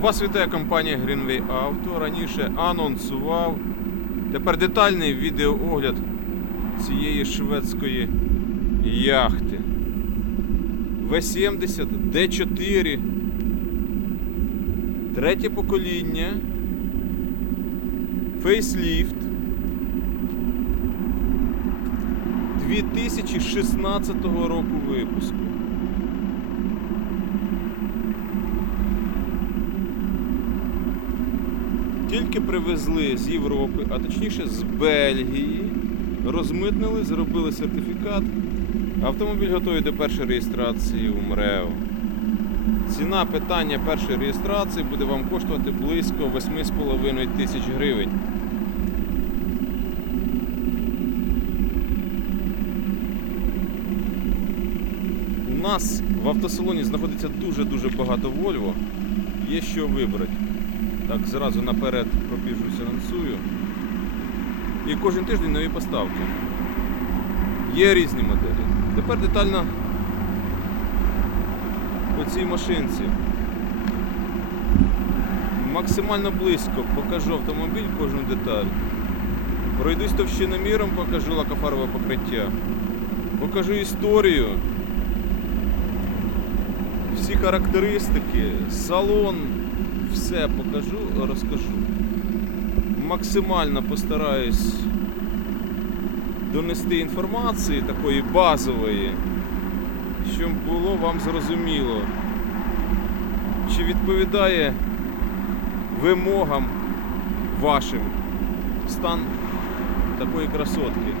Вас вітає компанія Greenway Auto. Раніше анонсував. Тепер детальний відеоогляд цієї шведської яхти. В-70 Д4. Третє покоління. Фейсліфт. 2016 року випуску. Тільки привезли з Європи, а точніше з Бельгії, розмитнили, зробили сертифікат. Автомобіль готовий до першої реєстрації у МРЕО. Ціна питання першої реєстрації буде вам коштувати близько 8,5 тисяч гривень. У нас в автосалоні знаходиться дуже-дуже багато Volvo. Є що вибрати. Так, зразу наперед пробіжуся, анонсую. І кожен тиждень нові поставки. Є різні моделі. Тепер детально по цій машинці. Максимально близько покажу автомобіль, кожну деталь. Пройдусь товщиноміром, покажу лакофарове покриття. Покажу історію. Всі характеристики, салон, все покажу, розкажу. Максимально постараюсь донести інформації такої базової, щоб було вам зрозуміло, чи відповідає вимогам вашим стан такої красотки.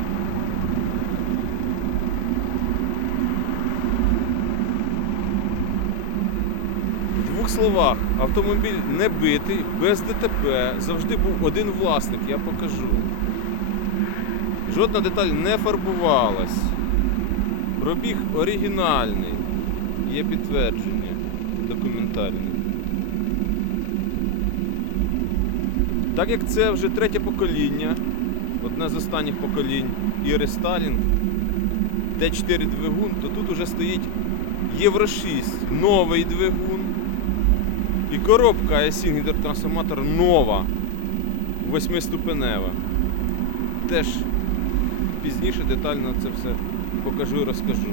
В двох словах, автомобіль не битий, без ДТП, завжди був один власник, я покажу. Жодна деталь не фарбувалась. Пробіг оригінальний. Є підтвердження документальне. Так як це вже третє покоління, одне з останніх поколінь і рестайлінг, Т4 двигун, то тут уже стоїть Євро 6, новий двигун. І коробка Ясін гідротрансформатор нова, восьмиступенева. Теж пізніше детально це все покажу і розкажу.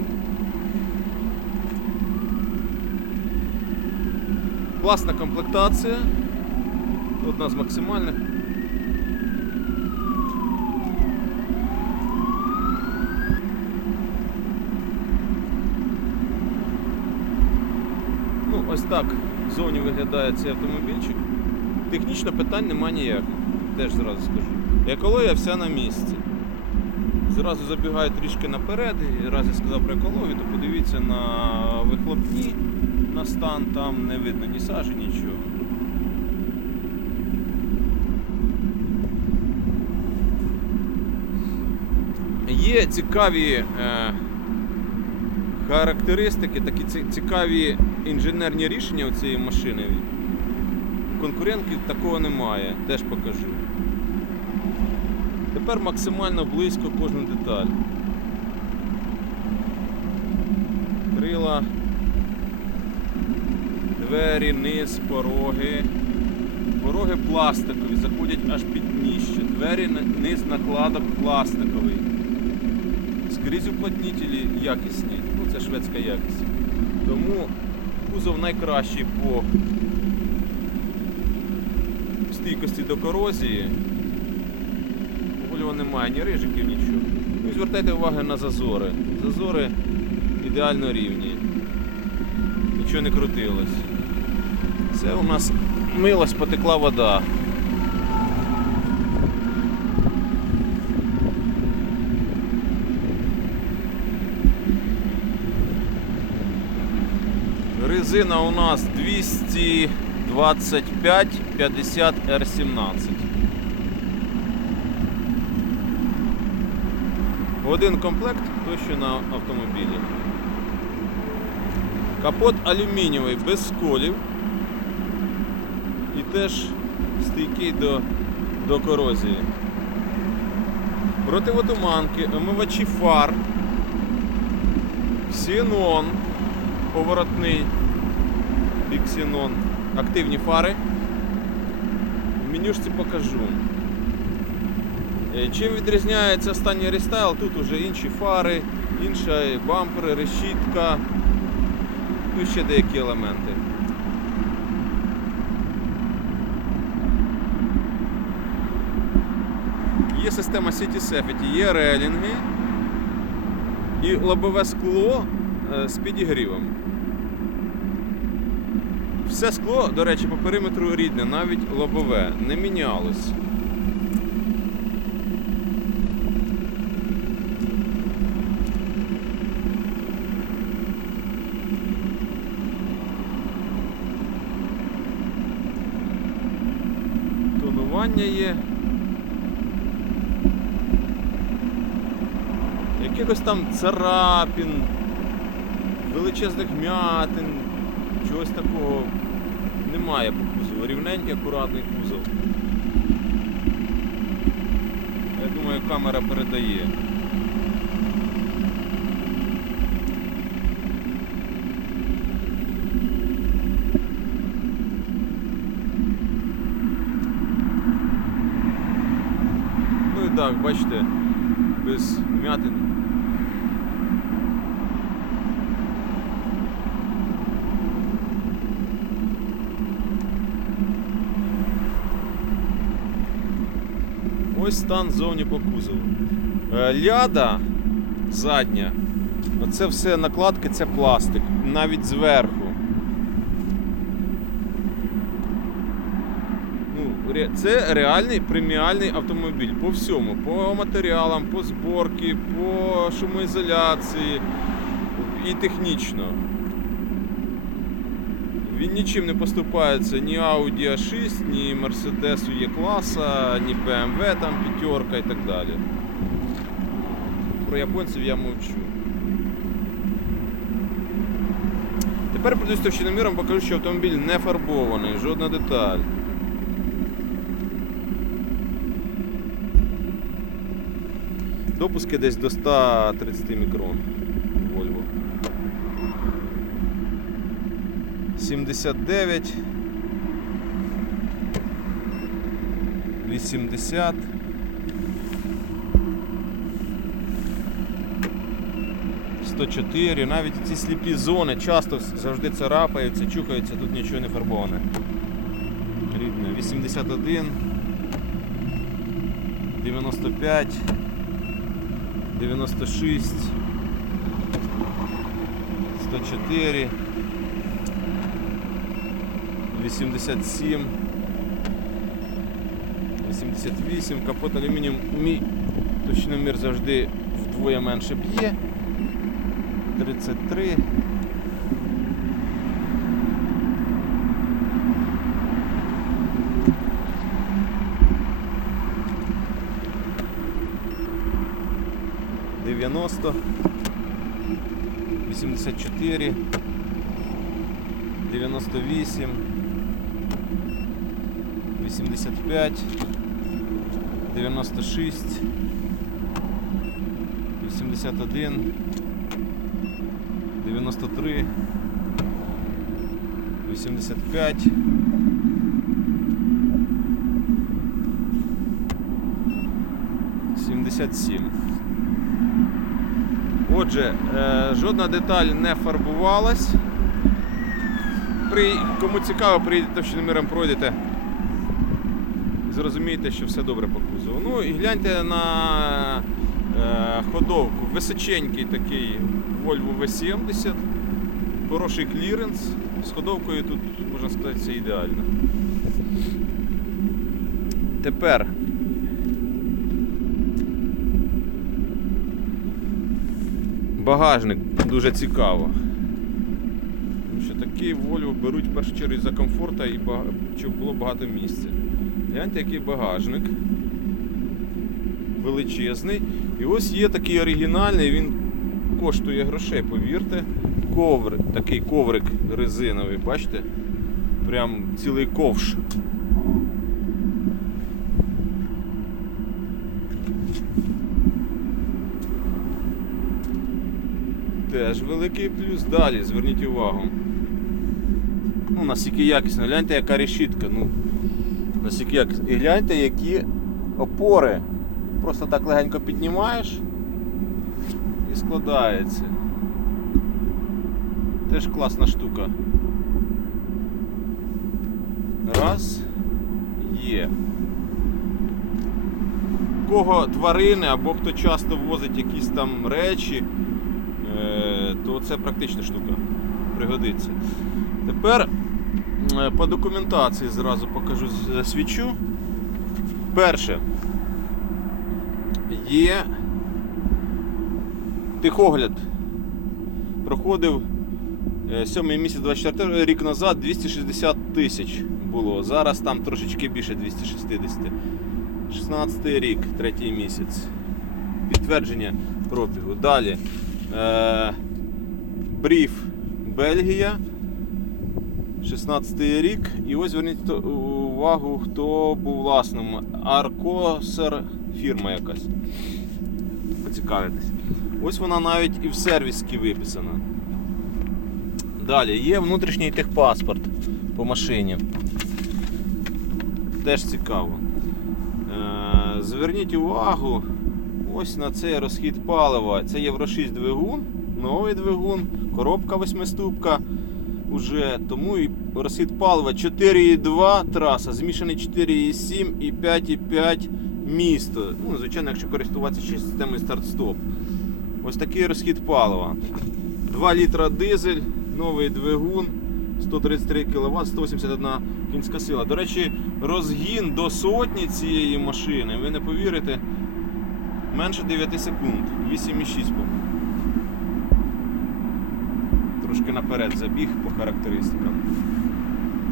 Класна комплектація. Одна з максимальних. Ну, ось так ззовні виглядає цей автомобільчик. Технічно питань немає ніяких. Теж зразу скажу. Екологія вся на місці. Зразу забігаю трішки наперед, і раз я сказав про екологію, то подивіться на вихлопні на стан, там не видно ні сажі, нічого. Є цікаві е, характеристики, такі цікаві інженерні рішення у цієї машини. Конкурентів такого немає, теж покажу. Тепер максимально близько кожну деталь. Крила, двері, низ, пороги. Пороги пластикові, заходять аж під дніще. Двері низ накладок пластиковий. Скрізь уплотнітелі якісні. Ну, це шведська якість. Тому кузов найкращий по стійкості до корозії. Вольво немає ні рижиків, нічого. І звертайте увагу на зазори. Зазори ідеально рівні. Нічого не крутилось. Це у нас милась, потекла вода. Резина у нас 225 50 R17. Один комплект той, що на автомобілі. Капот алюмінієвий без сколів. І теж стійкий до, до корозії. Противотуманки, омивачі фар, ксенон поворотний, біксенон. активні фари. В менюшці покажу. Е, Чим відрізняється останній рестайл? Тут уже інші фари, інші бампери, решітка, ну ще деякі елементи. Є система City Safety, є релінги і лобове скло е, з підігрівом. Все скло, до речі, по периметру рідне, навіть лобове, не мінялось. Тонування є. Якихось там царапін, величезних м'ятин, чогось такого немає по кузову. Рівненький, акуратний кузов. Я думаю, камера передає. Ну і так, бачите, без м'ятин. Ось стан зовні по кузову. Е, Ляда задня. Оце все накладки, це пластик. Навіть зверху. Ну, це реальний преміальний автомобіль по всьому, по матеріалам, по зборці, по шумоізоляції і технічно. Він нічим не поступається ні Audi A6, ні Mercedes E-класа, ні BMW там п'ятерка і так далі. Про японців я мовчу. Тепер товщиноміром, покажу, що автомобіль не фарбований, жодна деталь. Допуски десь до 130 мікрон Volvo. 79 80 104, навіть ці сліпі зони часто завжди царапаються, чухаються, тут нічого не фарбоване. Рідне. 81 95 96 104 87 88 капот алюмініум мій точномір завжди вдвоє менше б'є 33 90 84 98 85 96 81 93 85 77 Отже, е, жодна деталь не фарбувалась. При, кому цікаво, приїдете товщиноміром пройдете. Зрозумієте, що все добре по кузову. Ну і гляньте на е, ходовку. Височенький такий Volvo V70. Хороший кліренс. З ходовкою тут, можна сказати, все ідеально. Тепер багажник дуже цікаво. Тому що такий Volvo беруть в першу чергу за комфорту і щоб було багато місця. Гляньте, який багажник. Величезний. І ось є такий оригінальний, він коштує грошей, повірте. Ковр, такий коврик резиновий, бачите? Прям цілий ковш. Теж великий плюс. Далі, зверніть увагу. Ну, наскільки якісно. Гляньте, яка решітка. Ну, якісно. І гляньте, які опори. Просто так легенько піднімаєш і складається. Теж класна штука. Раз. Є. Кого тварини або хто часто возить якісь там речі, е, то це практична штука. Пригодиться. Тепер по документації зразу покажу засвічу. Перше. Є тихогляд. Проходив е, сьомий місяць 24 рік назад 260 тисяч було. Зараз там трошечки більше 260. 16 рік, третій місяць. Підтвердження пробігу. Далі. Е, бріф Бельгія. 16 рік. І ось зверніть увагу, хто був власним. Аркосер фірма якась. Поцікавитись. Ось вона навіть і в сервісі виписана. Далі є внутрішній техпаспорт по машині. Теж цікаво. Е, Зверніть увагу ось на цей розхід палива. Це Євро 6 двигун, новий двигун, коробка восьмиступка. Уже, тому і розхід палива 4,2 траса, змішаний 4,7 і 5,5 місто. Ну, звичайно, якщо користуватися ще системою старт-стоп. Ось такий розхід палива. 2 літра дизель, новий двигун, 133 кВт, 181 кінська сила. До речі, розгін до сотні цієї машини, ви не повірите, менше 9 секунд, 8,6 по Трошки наперед забіг по характеристикам.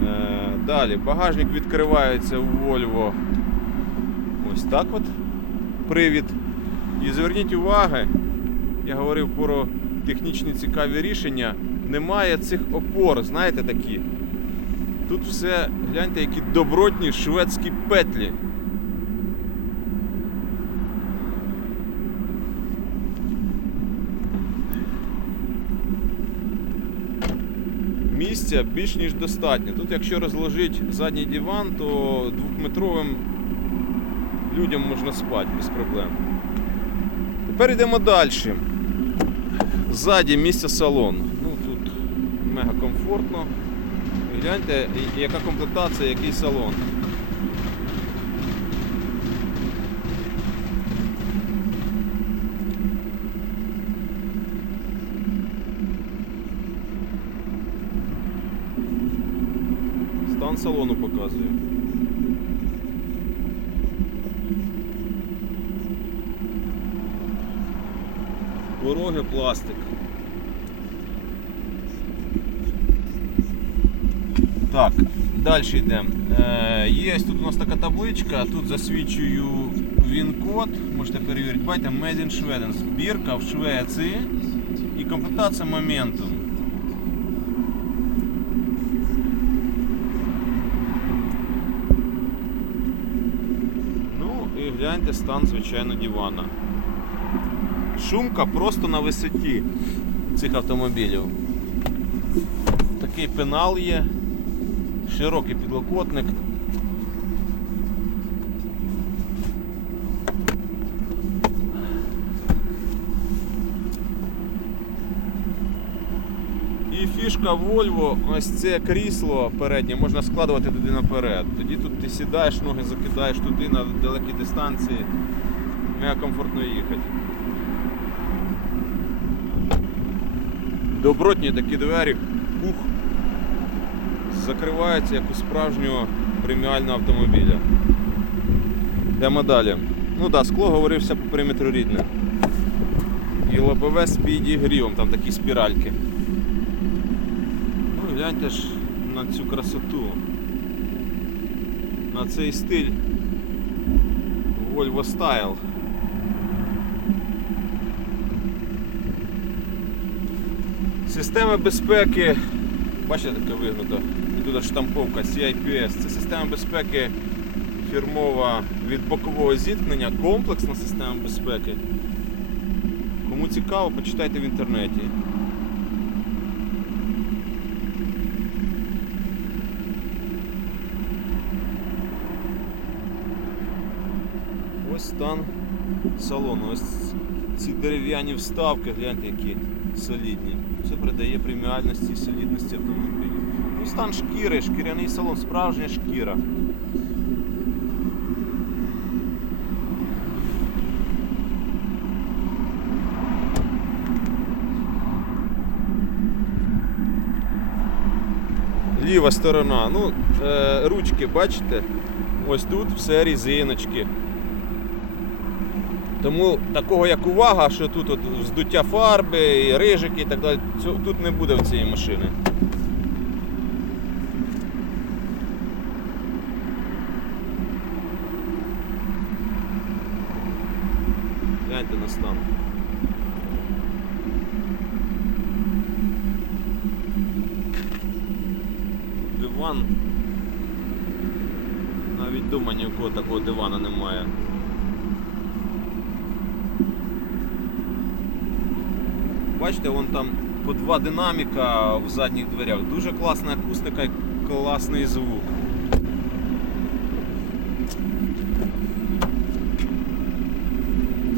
Е, далі, багажник відкривається у Volvo. Ось так от. Привід. І зверніть увагу, я говорив про технічні цікаві рішення. Немає цих опор, знаєте такі. Тут все, гляньте, які добротні шведські петлі. Місця більш ніж достатньо. Тут, якщо розложити задній диван, то двохметровим людям можна спати без проблем. Тепер йдемо далі. Ззаді місце салон. Ну тут мега комфортно. Гляньте, яка комплектація, який салон. Стан салону показує. Пороги пластик. Так, далі йдемо. Е, є ось тут у нас така табличка, тут засвідчую він-код, можете перевірити. Бачите, Made in Sweden, збірка в Швеції і комплектація моментум. І стан, звичайно, дивана. Шумка просто на висоті цих автомобілів. Такий пенал є, широкий підлокотник. І фішка Volvo, ось це крісло переднє можна складувати туди наперед. Тоді тут ти сідаєш, ноги закидаєш туди на далекі дистанції. Мега комфортно їхати. Добротні такі двері, пух, закриваються як у справжнього преміального автомобіля. Йдемо далі. Ну так, да, скло говорився по периметру рідне. І лобове з підігрівом, там такі спіральки. Гляньте ж на цю красоту. На цей стиль Volvo Style. Система безпеки, бачите, таке вигнуто, і тут штамповка CIPS. Це система безпеки фірмова від бокового зіткнення, комплексна система безпеки. Кому цікаво, почитайте в інтернеті. ось стан салону. Ось ці дерев'яні вставки, гляньте, які солідні. Це придає преміальності і солідності автомобілю. Ну, стан шкіри, шкіряний салон, справжня шкіра. Ліва сторона. Ну, е, ручки, бачите? Ось тут все різиночки. Тому такого як увага, що тут от здуття фарби, і рижики і так далі, тут не буде в цієї машини. Гляньте на стан. Диван. Навіть дома ні у кого такого дивана немає. Бачите, вон там по два динаміка в задніх дверях. Дуже класна акустика і класний звук.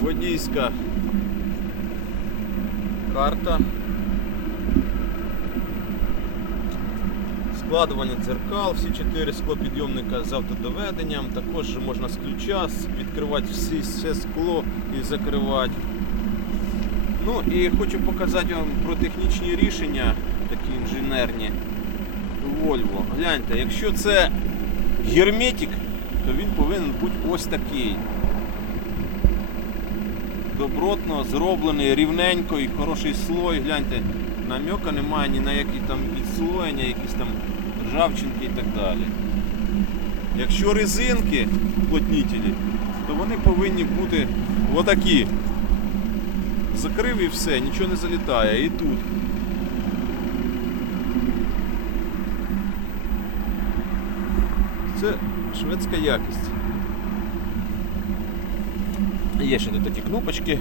Водійська карта. Складування дзеркал, всі чотири склопідйомника з автодоведенням. Також можна з ключа відкривати всі, все скло і закривати. Ну і хочу показати вам про технічні рішення, такі інженерні Volvo. Гляньте, якщо це герметик, то він повинен бути ось такий. Добротно зроблений, рівненько і хороший слой. Гляньте, намека немає ні на які там відслоєння, якісь там ржавчинки і так далі. Якщо резинки плотнітелі, то вони повинні бути отакі. Закрив і все, нічого не залітає. І тут. Це шведська якість. Є ще тут такі кнопочки.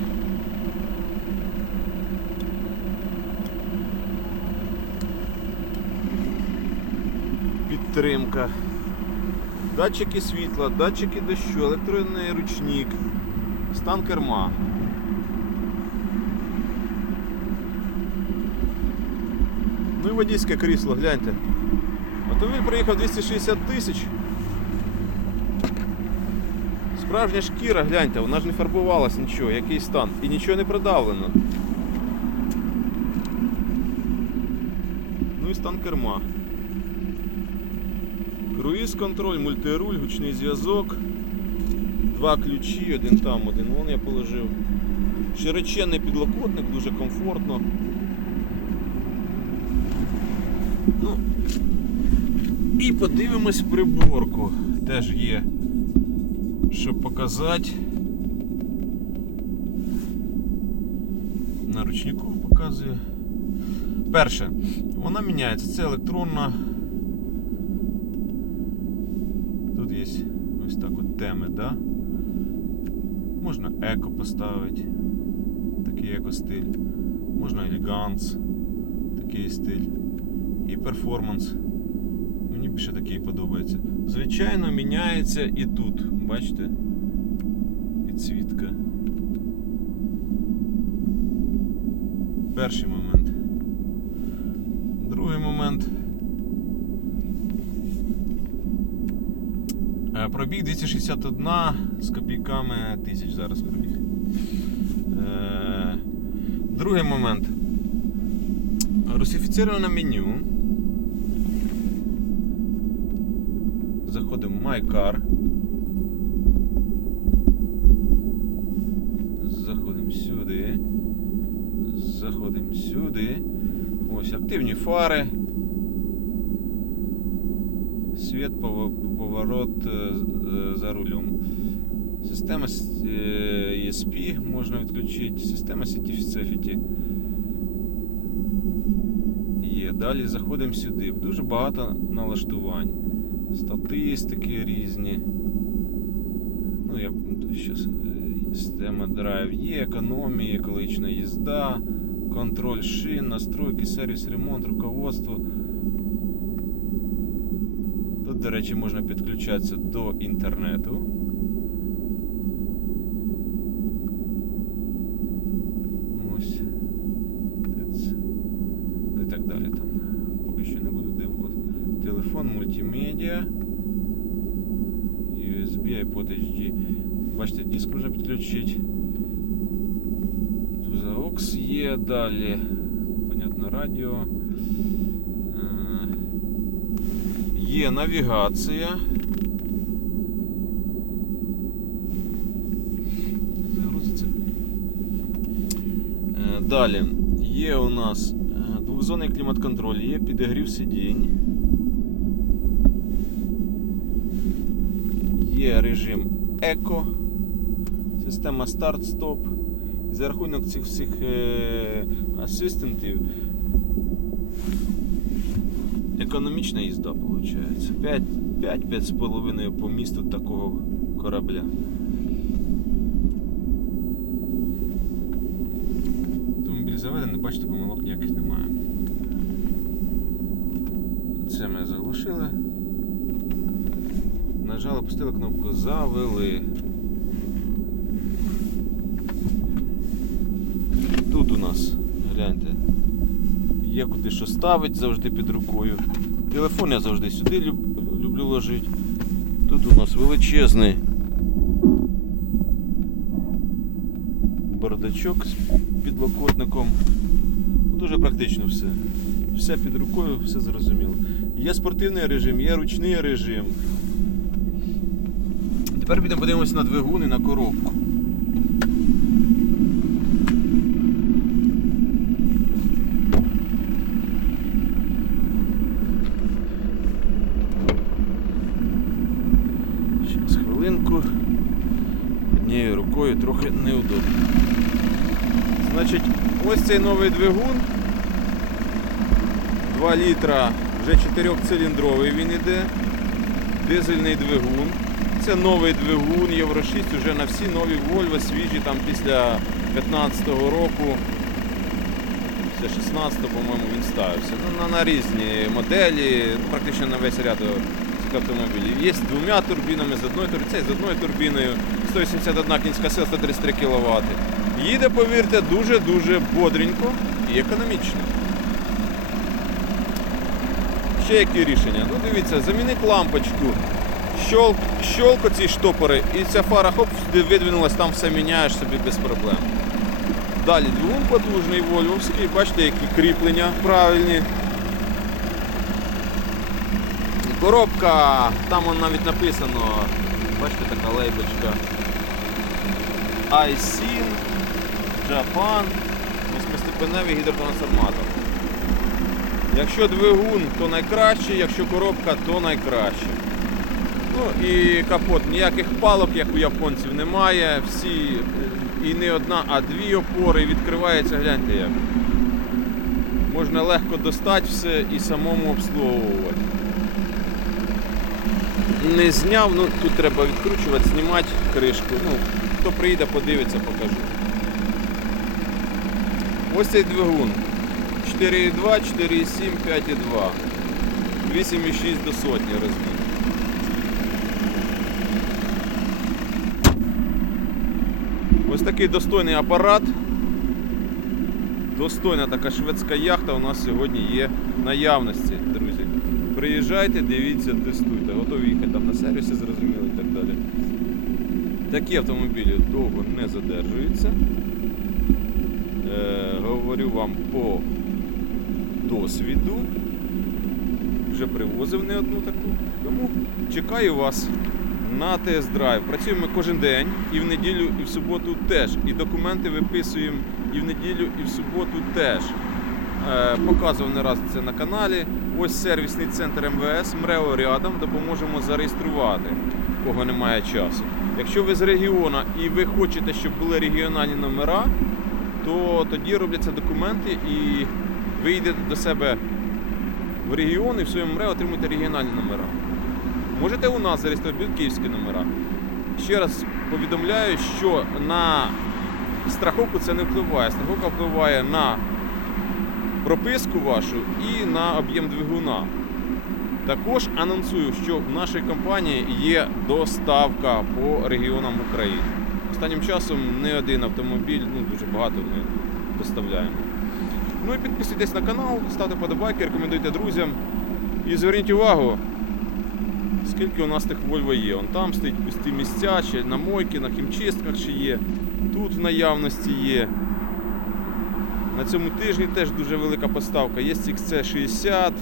Підтримка. Датчики світла, датчики дощу, електронний ручник, стан керма. Ну і водійське крісло, гляньте. Автомобіль проїхав 260 тисяч. Справжня шкіра, гляньте, вона ж не фарбувалась нічого, який стан. І нічого не придавлено. Ну і стан керма. Круїз контроль, мультируль, гучний зв'язок. Два ключі, один там, один вон я положив. Широченний підлокотник, дуже комфортно. Ну, і подивимось приборку. Теж є, щоб показати. На ручнику показує. Перше, вона міняється. Це електронна. Тут є ось так от теми, да? Можна еко поставити. Такий еко-стиль. Можна елеганс. Такий стиль і перформанс. Мені більше такий подобається. Звичайно, міняється і тут. Бачите? Підсвітка. Перший момент. Другий момент. Е, Пробіг 261 з копійками тисяч зараз пробіг. Е, Другий момент. Русифіцироване меню. Заходимо в My Заходимо сюди. Заходимо сюди. Ось активні фари. Світ, поворот е, е, за рулем. Система е, ESP можна відключити. Система Safety є. Далі заходимо сюди. Дуже багато налаштувань. Статистики різні. Ну, я щас, е, система драйв є, економія, екологічна їзда, контроль шин, настройки, сервіс, ремонт, руководство. Тут, до речі, можна підключатися до інтернету. Media. USB, iPod HD. Бачите, диск можна підключити. Тут за AUX є далі. Понятно, радіо. Е, Є навігація. Загрузиться. Е, Далі є у нас е, двохзонний клімат-контроль, є підігрів сидінь. Є режим еко, система старт-стоп. За рахунок цих всіх е, асистентів економічна їзда виходить. 5-5,5 по місту такого корабля. Автомобіль заведений, бачите, помилок ніяких немає. Це ми заглушили. Нажали, пустили кнопку Завели. Тут у нас, гляньте, є куди що ставить завжди під рукою. Телефон я завжди сюди люб- люблю ложити. Тут у нас величезний бардачок з підлокотником. Дуже практично все. Все під рукою, все зрозуміло. Є спортивний режим, є ручний режим. Тепер підемо подивимося на двигун і на коробку. Зараз хвилинку. Однією рукою трохи неудобно. Значить, ось цей новий двигун. 2 літра, вже 4-циліндровий він іде. Дизельний двигун. Це новий двигун Євро 6 вже на всі нові Volvo, свіжі там після 15-го року. Після 16-го, по-моєму, він ставився. Ну, на, на різні моделі, практично на весь ряд цих автомобілів. Є з двома турбінами, з одною турбіною, з одною турбіною, 181 кінська сила, 133 кВт. Їде, повірте, дуже-дуже бодренько і економічно. Ще які рішення? Ну дивіться, замінити лампочку, щолк, щолк оці штопори, і ця фара хоп, видвинулась, там все міняєш собі без проблем. Далі двигун потужний вольвовський, бачите, які кріплення правильні. Коробка, там он навіть написано, бачите, така лейбочка. iSyn, Japan, восьмистепеневий гідротрансформатор. Якщо двигун, то найкраще, якщо коробка, то найкраще. Ну і капот, ніяких палок, як у японців, немає. Всі, і не одна, а дві опори відкривається, гляньте як. Можна легко достати все і самому обслуговувати. Не зняв, ну тут треба відкручувати, знімати кришку. Ну, хто приїде, подивиться, покажу. Ось цей двигун. 4,2, 4,7, 5,2. 8,6 до сотні розмір. Ось такий достойний апарат. Достойна така шведська яхта у нас сьогодні є в наявності, друзі. Приїжджайте, дивіться, тестуйте. Готові їхати там на сервісі, зрозуміло і так далі. Такі автомобілі довго не задержуються. Е, говорю вам по досвіду. Вже привозив не одну таку. Тому чекаю вас на тест-драйв. Працюємо кожен день і в неділю, і в суботу теж. І документи виписуємо і в неділю, і в суботу теж. Е, показував не раз це на каналі. Ось сервісний центр МВС, МРЕО рядом, допоможемо зареєструвати, в кого немає часу. Якщо ви з регіону і ви хочете, щоб були регіональні номера, то тоді робляться документи і ви йдете до себе в регіон і в своєму МРЕ отримуєте регіональні номера. Можете у нас зареєструвати київські номера. Ще раз повідомляю, що на страховку це не впливає. Страховка впливає на прописку вашу і на об'єм двигуна. Також анонсую, що в нашій компанії є доставка по регіонам України. Останнім часом не один автомобіль, ну дуже багато ми доставляємо. Ну і підписуйтесь на канал, ставте подобайки, рекомендуйте друзям. І зверніть увагу, скільки у нас тих Volvo є. Он там стоїть пусті місця, чи на мойки, на хімчистках ще є. Тут в наявності є. На цьому тижні теж дуже велика поставка. Є XC60,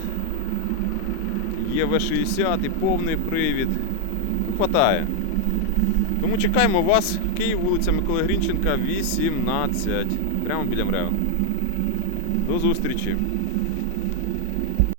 є V60 і повний привід. Хватає. Тому чекаємо вас. Київ, вулиця Миколи Грінченка, 18. Прямо біля МРЕО. До зустрічі!